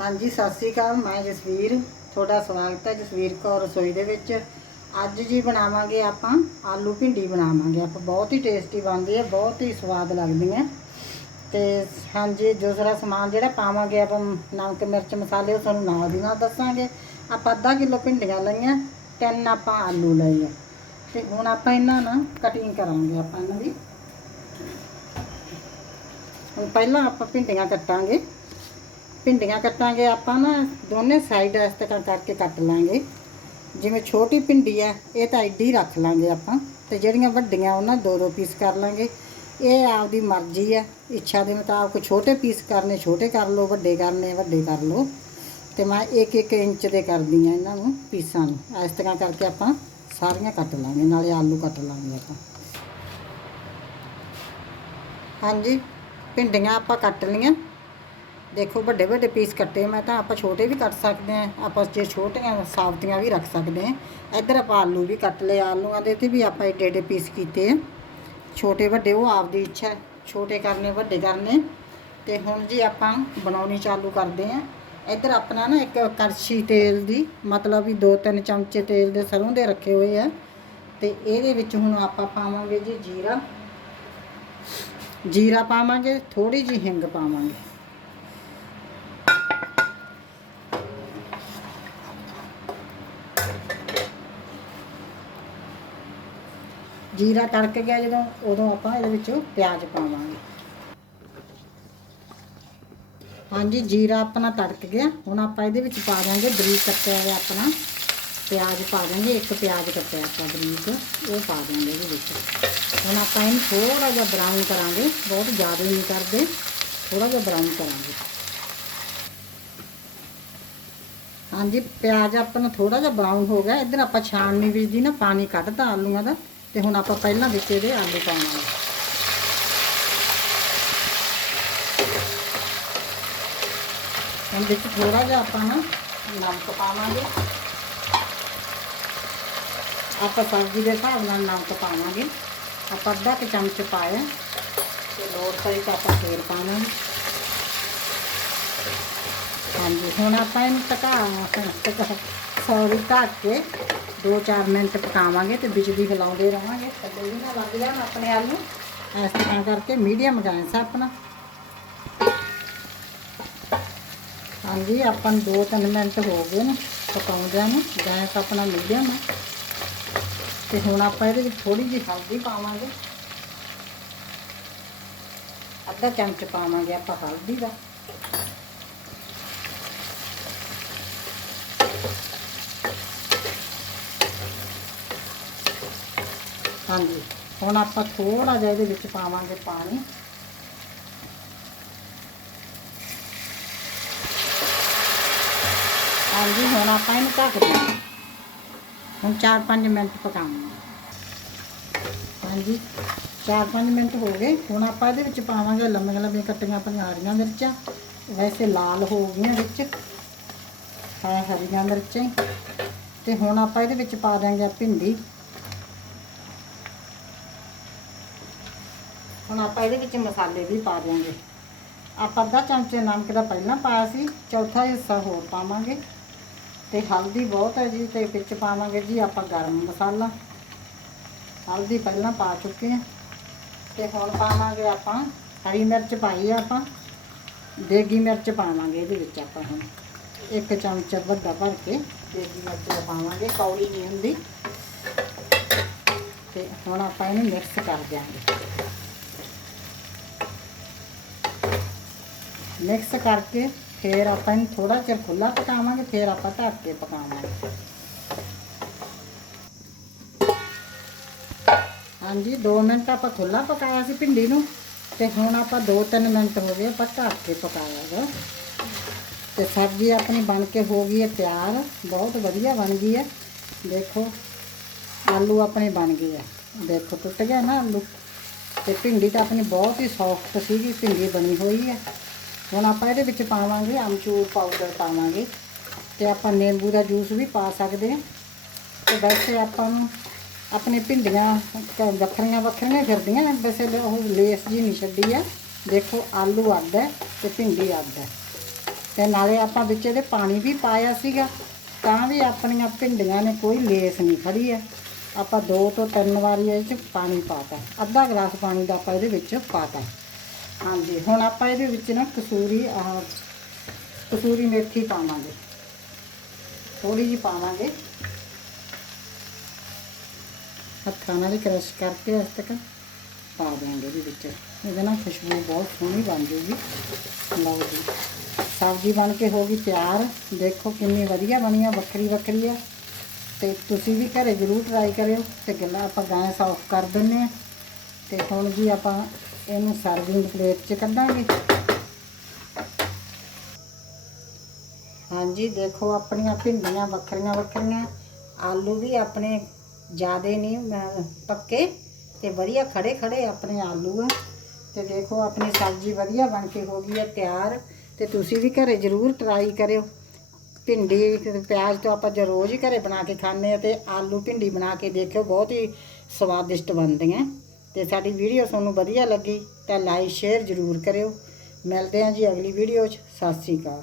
ਹਾਂਜੀ, ਸਤਿ ਸ੍ਰੀ ਅਕਾਲ। ਮੈਂ ਜਸਵੀਰ। ਤੁਹਾਡਾ ਸਵਾਗਤ ਹੈ ਜਸਵੀਰ ਕੌਰ ਰਸੋਈ ਦੇ ਵਿੱਚ। ਅੱਜ ਜੀ ਬਣਾਵਾਂਗੇ ਆਪਾਂ ਆਲੂ ਭਿੰਡੀ ਬਣਾਵਾਂਗੇ। ਆਪਾਂ ਬਹੁਤ ਹੀ ਟੇਸਟੀ ਬਣਦੀ ਹੈ, ਬਹੁਤ ਹੀ ਸਵਾਦ ਲੱਗਦੀ ਹੈ। ਤੇ ਹਾਂਜੀ ਦੂਸਰਾ ਸਮਾਨ ਜਿਹੜਾ ਪਾਵਾਂਗੇ, ਆਪਾਂ ਨਮਕ, ਮਿਰਚ, ਮਸਾਲੇ, ਉਹ ਤੁਹਾਨੂੰ ਨਾਲ ਦੀ ਨਾਲ ਦੱਸਾਂਗੇ। ਆਪਾਂ ਅੱਧਾ ਕਿਲੋ ਭਿੰਡੀਆਂ ਲਈਆਂ, ਤਿੰਨ ਆਪਾਂ ਆਲੂ ਲਏ ਆ। ਤੇ ਹੁਣ ਆਪਾਂ ਇਹਨਾਂ ਨਾਲ ਕਟਿੰਗ ਕਰਾਂਗੇ ਆਪਾਂ ਇਹਨਾਂ ਦੀ। ਹੁਣ ਪਹਿਲਾਂ ਆਪਾਂ ਭਿੰਡੀਆਂ ਕੱਟਾਂਗੇ। ਭਿੰਡੀਆਂ ਕੱਟਾਂਗੇ ਆਪਾਂ ਨਾ, ਦੋਨੇ ਸਾਈਡ ਇਸ ਤਰ੍ਹਾਂ ਕਰਕੇ ਕੱਟ ਲਾਂਗੇ। ਜਿਵੇਂ ਛੋਟੀ ਭਿੰਡੀ ਹੈ ਇਹ ਤਾਂ ਐਡੀ ਰੱਖ ਲਾਂਗੇ ਆਪਾਂ, ਤੇ ਜਿਹੜੀਆਂ ਵੱਡੀਆਂ ਉਹਨਾਂ ਦੋ ਦੋ ਪੀਸ ਕਰ ਲਾਂਗੇ। ਇਹ ਆਪਦੀ ਮਰਜ਼ੀ ਹੈ ਇੱਛਾ ਦੇ ਮੁਤਾਬਕ ਛੋਟੇ ਪੀਸ ਕਰਨੇ, ਛੋਟੇ ਕਰ ਲਓ, ਵੱਡੇ ਕਰਨੇ, ਵੱਡੇ ਕਰ ਲਓ। ਤੇ ਮੈਂ 1-1 ਇੰਚ ਦੇ ਕਰਦੀ ਆ ਇਹਨਾਂ ਨੂੰ ਪੀਸਾਂ ਨੂੰ। ਇਸ ਤਰ੍ਹਾਂ ਕਰਕੇ ਆਪਾਂ ਸਾਰੀਆਂ ਕੱਟ ਲਾਂਗੇ, ਨਾਲੇ ਆਲੂ ਕੱਟ ਲਾਂਗੇ ਆਪਾਂ। ਹਾਂਜੀ, ਭਿੰਡੀਆਂ ਆਪਾਂ ਕੱਟ ਲਈਆਂ। ਦੇਖੋ, ਵੱਡੇ ਵੱਡੇ ਪੀਸ ਕੱਟੇ ਮੈਂ ਤਾਂ ਆਪਾਂ ਛੋਟੇ ਵੀ ਕੱਟ ਸਕਦੇ ਆ ਆਪਾਂ ਜੇ ਛੋਟੀਆਂ ਸਾਬਤੀਆਂ ਵੀ ਰੱਖ ਸਕਦੇ ਆ ਇੱਧਰ ਆਪਾਂ ਆਲੂ ਵੀ ਕੱਟ ਲਏ, ਆਲੂਆਂ ਦੇ ਤੇ ਵੀ ਆਪਾਂ ਏਡੇ ਏਡੇ ਪੀਸ ਕੀਤੇ ਆ। ਛੋਟੇ ਵੱਡੇ, ਉਹ ਆਪਦੀ ਇੱਛਾ ਛੋਟੇ ਕਰਨੇ, ਵੱਡੇ ਕਰਨੇ। ਤੇ ਹੁਣ ਜੀ ਆਪਾਂ ਬਣਾਉਣੀ ਚਾਲੂ ਕਰਦੇ ਆ ਇੱਧਰ ਆਪਣਾ ਨਾ ਇੱਕ ਕੜਛੀ ਤੇਲ ਦੀ, ਮਤਲਬ ਵੀ 2-3 ਚਮਚੇ ਤੇਲ ਦੇ ਸਰੋਂ ਦੇ ਰੱਖੇ ਹੋਏ ਆ। ਤੇ ਇਹਦੇ ਵਿੱਚ ਹੁਣ ਆਪਾਂ ਪਾਵਾਂਗੇ ਜੀ ਜੀਰਾ। ਜੀਰਾ ਪਾਵਾਂਗੇ ਥੋੜੀ ਜੀ ਹਿੰਗ ਪਾਵਾਂਗੇ। ਜੀਰਾ ਤੜਕ ਗਿਆ ਜਦੋਂ, ਉਦੋਂ ਆਪਾਂ ਇਹਦੇ ਵਿੱਚ ਪਿਆਜ਼ ਪਾਵਾਂਗੇ। ਹਾਂਜੀ, ਜੀਰਾ ਆਪਣਾ ਤੜਕ ਗਿਆ। ਹੁਣ ਆਪਾਂ ਇਹਦੇ ਵਿੱਚ ਪਾ ਦਾਂਗੇ ਬਰੀਕ ਕੱਟਿਆ ਹੋਇਆ ਆਪਣਾ ਪਿਆਜ਼ ਪਾ ਦਾਂਗੇ ਇੱਕ ਪਿਆਜ਼ ਕੱਟਿਆ ਆਪਾਂ ਬਰੀਕ, ਉਹ ਪਾ ਦਾਂਗੇ ਇਹਦੇ ਵਿੱਚ। ਹੁਣ ਆਪਾਂ ਇਹਨੂੰ ਥੋੜਾ ਜਿਹਾ ਬਰਾਊਨ ਕਰਾਂਗੇ, ਬਹੁਤ ਜ਼ਿਆਦਾ ਨਹੀਂ ਕਰਦੇ ਥੋੜਾ ਜਿਹਾ ਬਰਾਊਨ ਕਰਾਂਗੇ। ਹਾਂਜੀ, ਪਿਆਜ਼ ਆਪਣਾ ਥੋੜਾ ਜਿਹਾ ਬਰਾਊਨ ਹੋ ਗਿਆ। ਇੱਧਰ ਆਪਾਂ ਛਾਣਨੀ ਵਿੱਚ ਦੀ ਨਾ ਪਾਣੀ ਕੱਢਤਾ ਆਲੂਆਂ ਦਾ ਤੇ ਹੁਣ ਆਪਾਂ ਪਹਿਲਾਂ ਵਿੱਚ ਇਹਦੇ ਆਲੂ ਪਾਵਾਂਗੇ। ਹੁਣ ਵਿੱਚ ਥੋੜਾ ਜਿਹਾ ਆਪਾਂ ਨਾ ਨਮਕ ਪਾਵਾਂਗੇ। ਆਪਾਂ ਸਬਜ਼ੀ ਦੇ ਹਿਸਾਬ ਨਾਲ ਨਮਕ ਪਾਵਾਂਗੇ। ਆਪਾਂ ਅੱਧਾ ਕੁ ਚਮਚ ਪਾਇਆ। ਤੇ ਲੋੜ ਪਈ ਤਾਂ ਆਪਾਂ ਫੇਰ ਪਾਵਾਂਗੇ। ਹਾਂਜੀ, ਹੁਣ ਆਪਾਂ ਇਹਨੂੰ ਟਕਾ ਸੌਰੀ ਢੱਕ ਕੇ 2-4 ਮਿੰਟ ਪਕਾਵਾਂਗੇ ਤੇ ਬਿਜਲੀ ਹਿਲਾਉਂਦੇ ਰਹਾਂਗੇ ਥੱਲੇ ਵੀ ਨਾ ਲੱਗ ਜਾਣ ਆਪਣੇ ਆਲੂ। ਇਸ ਤਰ੍ਹਾਂ ਕਰਕੇ ਮੀਡੀਅਮ ਗੈਸ ਆ ਆਪਣਾ। ਹਾਂਜੀ, ਆਪਾਂ ਨੂੰ 2-3 ਮਿੰਟ ਹੋ ਗਏ ਨੇ ਪਕਾਉਂਦਿਆਂ ਨੂੰ। ਗੈਸ ਆਪਣਾ ਮੀਡੀਅਮ ਹੈ ਤੇ ਹੁਣ ਆਪਾਂ ਇਹਦੇ ਵਿੱਚ ਥੋੜੀ ਜਿਹੀ ਹਲਦੀ ਪਾਵਾਂਗੇ। ਅੱਧਾ ਚਮਚ ਪਾਵਾਂਗੇ ਆਪਾਂ ਹਲਦੀ ਦਾ। ਹਾਂਜੀ ਹੁਣ ਆਪਾਂ ਥੋੜਾ ਜਿਹਾ ਇਹਦੇ ਵਿੱਚ ਪਾਵਾਂਗੇ ਪਾਣੀ। ਹਾਂਜੀ, ਹੁਣ ਆਪਾਂ ਇਹਨੂੰ ਢੱਕ ਦਿਆਂਗੇ ਹੁਣ 4-5 ਮਿੰਟ ਪਕਾਵਾਂਗੇ ਹਾਂਜੀ 4-5 ਮਿੰਟ ਹੋ ਗਏ। ਹੁਣ ਆਪਾਂ ਇਹਦੇ ਵਿੱਚ ਪਾਵਾਂਗੇ ਲੰਮੀਆਂ ਲੰਮੀਆਂ ਕੱਟੀਆਂ ਪਈਆਂ ਮਿਰਚਾਂ। ਵੈਸੇ ਲਾਲ ਹੋ ਗਈਆਂ ਵਿੱਚ। ਹੈ ਹਰੀਆਂ ਮਿਰਚਾਂ ਤੇ ਹੁਣ ਆਪਾਂ ਇਹਦੇ ਵਿੱਚ ਪਾ ਦਾਂਗੇ ਭਿੰਡੀ ਹੁਣ ਆਪਾਂ ਇਹਦੇ ਵਿੱਚ ਮਸਾਲੇ ਵੀ ਪਾ ਦਿਆਂਗੇ। ਆਪਾਂ ਅੱਧਾ ਚਮਚੇ ਨਮਕ ਦਾ ਪਹਿਲਾਂ ਪਾਇਆ ਸੀ, ਚੌਥਾ ਹਿੱਸਾ ਹੋਰ ਪਾਵਾਂਗੇ। ਤੇ ਹਲਦੀ ਬਹੁਤ ਹੈ ਜੀ, ਤੇ ਵਿੱਚ ਪਾਵਾਂਗੇ ਜੀ ਆਪਾਂ ਗਰਮ ਮਸਾਲਾ। ਹਲਦੀ ਪਹਿਲਾਂ ਪਾ ਚੁੱਕੇ ਹਾਂ। ਤੇ ਹੁਣ ਪਾਵਾਂਗੇ ਆਪਾਂ ਹਰੀ ਮਿਰਚ ਪਾਈ ਆ ਆਪਾਂ। ਦੇਗੀ ਮਿਰਚ ਪਾਵਾਂਗੇ ਇਹਦੇ ਵਿੱਚ ਆਪਾਂ ਹੁਣ। ਇੱਕ ਚਮਚ ਵੱਡਾ ਭਰ ਕੇ ਦੇਗੀ ਮਿਰਚ ਪਾਵਾਂਗੇ, ਕੌੜੀ ਨਹੀਂ ਹੁੰਦੀ। ਤੇ ਹੁਣ ਆਪਾਂ ਇਹਨੂੰ ਮਿਕਸ ਕਰ ਦਿਆਂਗੇ। ਮਿਕਸ ਕਰਕੇ ਫਿਰ ਆਪਾਂ ਇਹਨੂੰ ਥੋੜਾ ਜਿਹਾ ਖੁੱਲਾ ਪਕਾਵਾਂਗੇ, ਫਿਰ ਆਪਾਂ ਢੱਕ ਕੇ ਪਕਾਵਾਂਗੇ। ਹਾਂਜੀ 2 ਮਿੰਟ ਆਪਾਂ ਖੁੱਲਾ ਪਕਾਇਆ ਸੀ ਭਿੰਡੀ ਨੂੰ ਤੇ ਹੁਣ ਆਪਾਂ 2-3 ਮਿੰਟ ਹੋ ਗਏ ਆਪਾਂ ਢੱਕ ਕੇ ਪਕਾਇਆ ਗਾ ਤੇ ਸਬਜ਼ੀ ਆਪਣੀ ਬਣ ਕੇ ਹੋ ਗਈ ਹੈ ਤਿਆਰ, ਬਹੁਤ ਵਧੀਆ ਬਣ ਗਈ ਹੈ। ਦੇਖੋ, ਆਲੂ ਆਪਣੇ ਬਣ ਗਏ ਆ। ਦੇਖੋ, ਟੁੱਟ ਗਿਆ ਨਾ ਆਲੂ। ਤੇ ਭਿੰਡੀ ਤਾਂ ਆਪਣੀ ਬਹੁਤ ਹੀ ਸੌਫਟ ਸੀਗੀ, ਭਿੰਡੀ ਬਣੀ ਹੋਈ ਹੈ। ਹੁਣ ਆਪਾਂ ਇਹਦੇ ਵਿੱਚ ਪਾਵਾਂਗੇ ਅਮਚੂਰ ਪਾਊਡਰ ਪਾਵਾਂਗੇ ਤੇ ਆਪਾਂ ਨਿੰਬੂ ਦਾ ਜੂਸ ਵੀ ਪਾ ਸਕਦੇ ਹਾਂ। ਤੇ ਵੈਸੇ ਆਪਾਂ ਨੂੰ ਆਪਣੇ ਭਿੰਡੀਆਂ ਵੱਖਰੀਆਂ ਵੱਖਰੀਆਂ ਫਿਰਦੀਆਂ ਨੇ, ਵੈਸੇ ਉਹ ਲੇਸ ਜੀ ਨਹੀਂ ਛੱਡੀ ਆ। ਦੇਖੋ, ਆਲੂ ਅੱਧ ਹੈ ਤੇ ਭਿੰਡੀ ਅੱਡ ਹੈ। ਤੇ ਨਾਲੇ ਆਪਾਂ ਵਿੱਚ ਇਹਦੇ ਪਾਣੀ ਵੀ ਪਾਇਆ ਸੀਗਾ, ਤਾਂ ਵੀ ਆਪਣੀਆਂ ਭਿੰਡੀਆਂ ਨੇ ਕੋਈ ਲੇਸ ਨਹੀਂ ਖੜੀ ਹੈ ਆਪਾਂ ਦੋ ਤੋਂ ਤਿੰਨ ਵਾਰੀ ਇਹ ਚ ਪਾਣੀ ਪਾਤਾ ਅੱਧਾ ਗਲਾਸ ਪਾਣੀ ਦਾ ਆਪਾਂ ਇਹਦੇ ਵਿੱਚ ਪਾਤਾ ਹਾਂਜੀ, ਹੁਣ ਆਪਾਂ ਇਹਦੇ ਵਿੱਚ ਨਾ ਕਸੂਰੀ, ਆਹ, ਕਸੂਰੀ ਮੇਥੀ ਪਾਵਾਂਗੇ। ਥੋੜੀ ਜਿਹੀ ਪਾਵਾਂਗੇ। ਹੱਥਾਂ ਨਾਲ ਹੀ ਕ੍ਰਸ਼ ਕਰਕੇ ਇਸ ਤੱਕ ਪਾ ਦਿਆਂਗੇ ਇਹਦੇ ਵਿੱਚ। ਇਹਦੇ ਨਾਲ ਖੁਸ਼ਬੂ ਬਹੁਤ ਸੋਹਣੀ ਬਣ ਜੂਗੀ। ਲਓ ਜੀ, ਸਬਜ਼ੀ ਬਣ ਕੇ ਹੋ ਗਈ ਤਿਆਰ। ਦੇਖੋ ਕਿੰਨੀ ਵਧੀਆ ਬਣੀ ਆ, ਵੱਖਰੀ ਵੱਖਰੀ ਆ। ਤੇ ਤੁਸੀਂ ਵੀ ਘਰੇ ਜ਼ਰੂਰ ਟਰਾਈ ਕਰਿਓ ਤੇ ਗੱਲਾਂ ਆਪਾਂ ਗੈਸ ਆਫ ਕਰ ਦਿੰਨੇ ਆ। ਤੇ ਹੁਣ ਜੀ ਆਪਾਂ ਇਹਨੂੰ ਸਰਵਿੰਗ ਪਲੇਟ 'ਚ ਕੱਢਾਂਗੇ। ਹਾਂਜੀ, ਦੇਖੋ ਆਪਣੀਆਂ ਭਿੰਡੀਆਂ ਵੱਖਰੀਆਂ ਵੱਖਰੀਆਂ। ਆਲੂ ਵੀ ਆਪਣੇ ਜ਼ਿਆਦੇ ਨਹੀਂ ਪੱਕੇ ਤੇ ਵਧੀਆ ਖੜੇ ਖੜੇ ਆਪਣੇ ਆਲੂ ਆ। ਤੇ ਦੇਖੋ ਆਪਣੀ ਸਬਜ਼ੀ ਵਧੀਆ ਬਣ ਕੇ ਹੋ ਗਈ ਹੈ ਤਿਆਰ। ਤੇ ਤੁਸੀਂ ਵੀ ਘਰੇ ਜ਼ਰੂਰ ਟਰਾਈ ਕਰਿਓ। ਭਿੰਡੀ ਤੇ ਪਿਆਜ਼ ਤੋਂ ਆਪਾਂ ਜੋ ਰੋਜ਼ ਹੀ ਘਰੇ ਬਣਾ ਕੇ ਖਾਂਦੇ ਆ ਤੇ ਆਲੂ ਭਿੰਡੀ ਬਣਾ ਕੇ ਦੇਖਿਓ, ਬਹੁਤ ਹੀ ਸਵਾਦਿਸ਼ਟ ਬਣਦੀਆਂ। ਤੇ ਸਾਡੀ ਵੀਡੀਓ ਤੁਹਾਨੂੰ ਵਧੀਆ ਲੱਗੀ ਤਾਂ ਲਾਈਕ, ਸ਼ੇਅਰ ਜ਼ਰੂਰ ਕਰਿਓ। ਮਿਲਦੇ ਹਾਂ ਜੀ ਅਗਲੀ ਵੀਡੀਓ 'ਚ। ਸਤਿ ਸ਼੍ਰੀ ਅਕਾਲ।